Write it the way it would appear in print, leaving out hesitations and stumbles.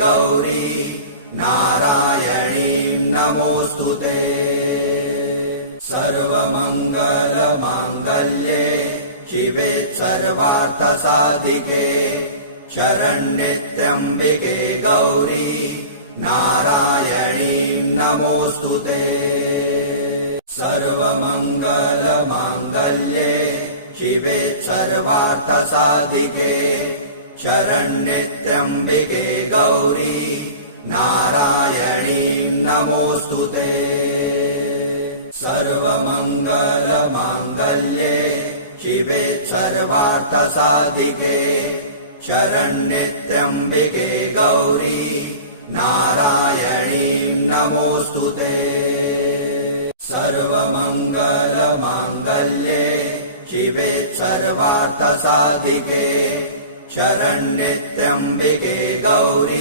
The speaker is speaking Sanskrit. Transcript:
गौरी नारायणीं नमोऽस्तुते। सर्वमङ्गलमाङ्गल्ये शिवे सर्वार्थसाधिके शरण्ये त्र्यम्बिके गौरी नारायणीं नमोऽस्तुते। सर्वमङ्गलमाङ्गल्ये शिवे सर्वार्थसाधिके शरण्ये त्र्यम्बिके गौरी नारायणीं नमोऽस्तुते। सर्वमङ्गलमाङ्गल्ये शिवे सर्वार्थसाधिके शरण्ये त्र्यम्बिके गौरी नारायणीं नमोऽस्तुते। सर्वमङ्गलमाङ्गल्ये शिवे सर्वार्थसाधिके शरण्ये त्र्यम्बिके गौरी